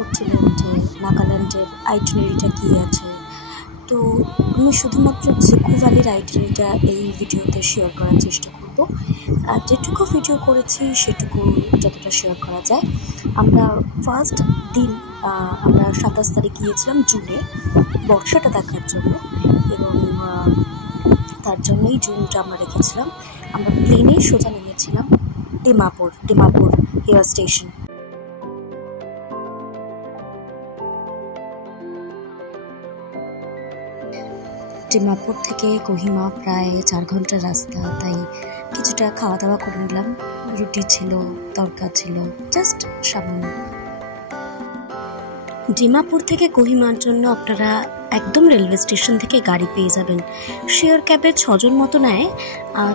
করছিলেন যে নাগাল্যান্ডের আইটিনারিটা কী আছে, তো আমি শুধুমাত্র জুকো ভ্যালির আইটিনারিটা এই ভিডিওতে শেয়ার করার চেষ্টা করব। আর যেটুকু ভিডিও করেছি সেটুকু যতটা শেয়ার করা যায়। আমরা ফার্স্ট দিন আমরা 27 তারিখ গিয়েছিলাম জুনে বর্ষাটা দেখার জন্য, এবং তার জন্যই জুনটা আমরা রেখেছিলাম। আমরা প্লেনেই সোজা নেমেছিলাম ডিমাপুর এয়ার স্টেশন। ডিমাপুর থেকে কোহিমা প্রায় 4 ঘন্টার রাস্তা, তাই কিছুটা খাওয়া দাওয়া করে নিলাম। রুটি ছিল, তরকা ছিল, জাস্ট সামান্য। ডিমাপুর থেকে কোহিমার জন্য আপনারা একদম রেলওয়ে স্টেশন থেকে গাড়ি পেয়ে যাবেন। শেয়ার ক্যাবে 6 জন মতো নেয়,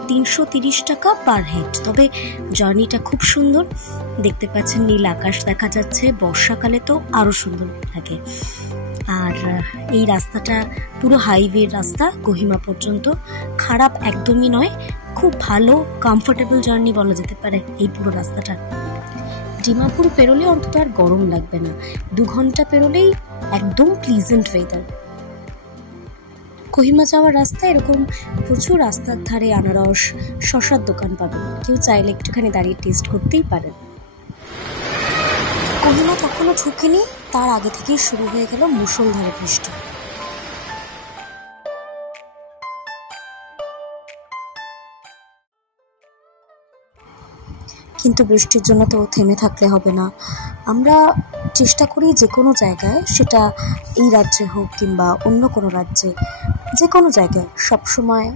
330 টাকা পার হেড। তবে জার্নিটা খুব সুন্দর, দেখতে পাচ্ছেন নীল আকাশ দেখা যাচ্ছে, বর্ষাকালে তো আরও সুন্দর লাগে। আর এই রাস্তাটা পুরো হাইওয়ে রাস্তা, কোহিমা পর্যন্ত খারাপ একদমই নয়, খুব ভালো কমফোর্টেবল জার্নি বলা যেতে পারে এই পুরো রাস্তাটা। ডিমাপুর পেরোলে অন্তত আর গরম লাগবে না, 2 ঘন্টা পেরোলেই একদম প্লিজেন্ট ওয়েদার। কোহিমা যাওয়ার রাস্তা এরকম প্রচুর রাস্তার ধারে আনারস, শসার দোকান পাবেন, কেউ চাইলে একটুখানি দাঁড়িয়ে টেস্ট করতেই পারেন। কোহিমা তখনও ঢুকেনি, তার আগে থেকেই শুরু হয়ে গেল মুষলধারে বৃষ্টি। কিন্তু বৃষ্টির জন্য তো থেমে থাকলে হবে না। আমরা চেষ্টা করি যে কোনো জায়গায়, সেটা এই রাজ্যে হোক কিংবা অন্য কোনো রাজ্যে, যে কোনো জায়গায় সবসময়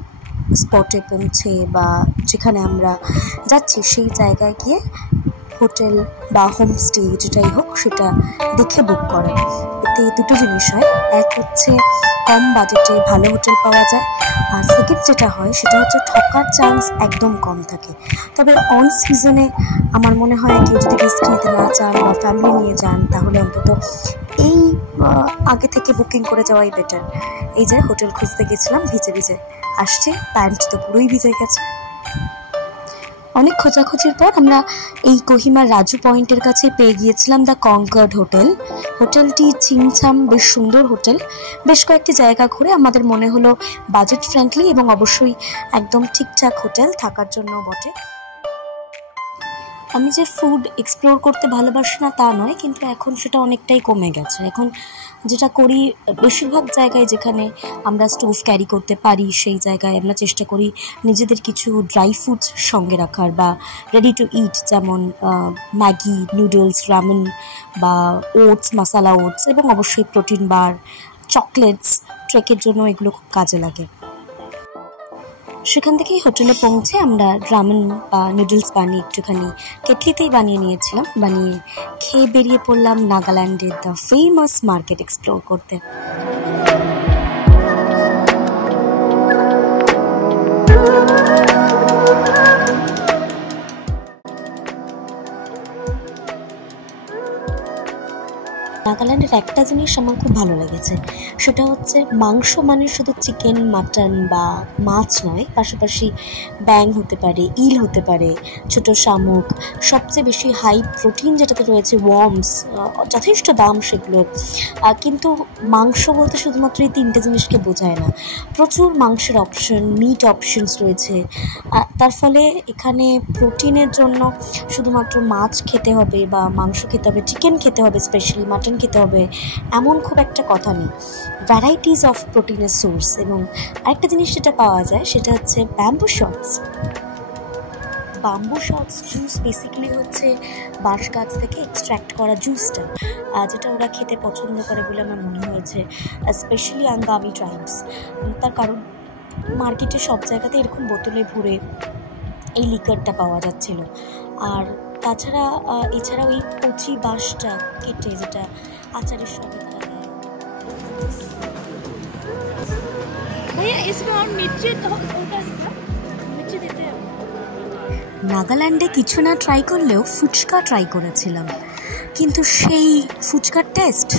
স্পটে পৌঁছে বা যেখানে আমরা যাচ্ছি সেই জায়গায় গিয়ে হোটেল বা হোমস্টে যেটাই হোক সেটা দেখে বুক করা। এতে দুটো জিনিস হয়, এক হচ্ছে কম বাজেটে ভালো হোটেল পাওয়া যায়, আর সেকেন্ড যেটা হয় সেটা হচ্ছে ঠকার চান্স একদম কম থাকে। তবে অন সিজনে আমার মনে হয় কেউ যদি রিস্ক নিতে না চান বা ফ্যামিলি নিয়ে যান, তাহলে অন্তত এই আগে থেকে বুকিং করে যাওয়াই বেটার। এই যে হোটেল খুঁজতে গেছিলাম, ভিজে ভিজে আসছে, প্যান্ট তো পুরোই ভিজে গেছে। অনেক খোঁজাখুঁজির পর আমরা এই কোহিমার রাজু পয়েন্টের কাছে পেয়ে গিয়েছিলাম দ্য কনকার্ড হোটেল। হোটেলটি চিমছাম, বেশ সুন্দর হোটেল। বেশ কয়েকটি জায়গা ঘুরে আমাদের মনে হলো বাজেট ফ্রেন্ডলি এবং অবশ্যই একদম ঠিকঠাক হোটেল থাকার জন্য বটে। আমি যে ফুড এক্সপ্লোর করতে ভালোবাসি না তা নয়, কিন্তু এখন সেটা অনেকটাই কমে গেছে। এখন যেটা করি, বেশিরভাগ জায়গায় যেখানে আমরা স্টোভ ক্যারি করতে পারি সেই জায়গায় আমরা চেষ্টা করি নিজেদের কিছু ড্রাই ফ্রুটস সঙ্গে রাখার, বা রেডি টু ইট, যেমন ম্যাগি, নুডলস, রামেন বা ওটস, মশালা ওটস, এবং অবশ্যই প্রোটিন বার, চকলেটস। ট্রেকের জন্য এগুলো খুব কাজে লাগে। সেখান থেকেই হোটেলে পৌঁছে আমরা রামেন বা নুডলস বানিয়ে একটুখানি কেটলিতেই বানিয়ে নিয়েছিলাম। বানিয়ে খেয়ে বেরিয়ে পড়লাম নাগাল্যান্ডের দ্য ফেমাস মার্কেট এক্সপ্লোর করতে। নাগাল্যান্ডের একটা জিনিস আমার খুব ভালো লেগেছে, সেটা হচ্ছে মাংস মানে শুধু চিকেন, মাটন বা মাছ নয়, পাশাপাশি ব্যাং হতে পারে, ইল হতে পারে, ছোট শামুক, সবচেয়ে বেশি হাই প্রোটিন যেটাতে রয়েছে ওয়ার্মস, যথেষ্ট দাম সেগুলোর। কিন্তু মাংস বলতে শুধুমাত্র এই 3টে জিনিসকে বোঝায় না, প্রচুর মাংসের অপশন, মিট অপশনস রয়েছে। তার ফলে এখানে প্রোটিনের জন্য শুধুমাত্র মাছ খেতে হবে বা মাংস খেতে হবে, চিকেন খেতে হবে, স্পেশালি মাটন খেতে হবে, এমন খুব একটা কথা নেই। ভ্যারাইটিস অফ প্রোটিনের সোর্স। এবং আরেকটা জিনিস যেটা পাওয়া যায় সেটা হচ্ছে bamboo shoots. Bamboo shoots juice basically হচ্ছে বাঁশ গাছ থেকে এক্সট্র্যাক্ট করা জুসটা, যেটা ওরা খেতে পছন্দ করে বলে আমার মনে হয়েছে, স্পেশালি আঙ্গামি ট্রাইবস। তার কারণ মার্কেটে সব জায়গাতে এরকম বোতলে ভরে এই লিকারটা পাওয়া যাচ্ছিল। আর তাছাড়া এছাড়াও এই কচি বাঁশটা কেটে, যেটা আচারের সঙ্গে তারা দেয়। নাগাল্যান্ডে কিছু না ট্রাই করলেও ফুচকা ট্রাই করেছিলাম, কিন্তু সেই ফুচকার টেস্ট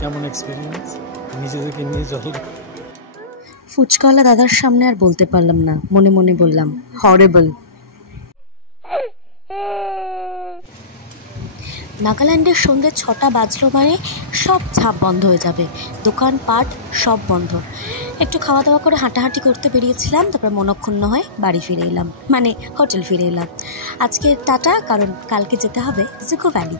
কেমন এক্সপেরিয়েন্স নিজেদেরকে নিয়ে চল। ফুচকাওয়ালা দাদার সামনে আর বলতে পারলাম না, মনে মনে বললাম হরেবল। নাগাল্যান্ডের সন্ধ্যে 6টা বাজলো মানে সব ঝাঁপ বন্ধ হয়ে যাবে, দোকানপাট সব বন্ধ। একটু খাওয়া দাওয়া করে হাঁটাহাঁটি করতে বেরিয়েছিলাম, তারপর মনক্ষুণ্ণ হয়ে বাড়ি ফিরে এলাম, মানে হোটেল ফিরে এলাম। আজকে টাটা, কারণ কালকে যেতে হবে জুকো ভ্যালি।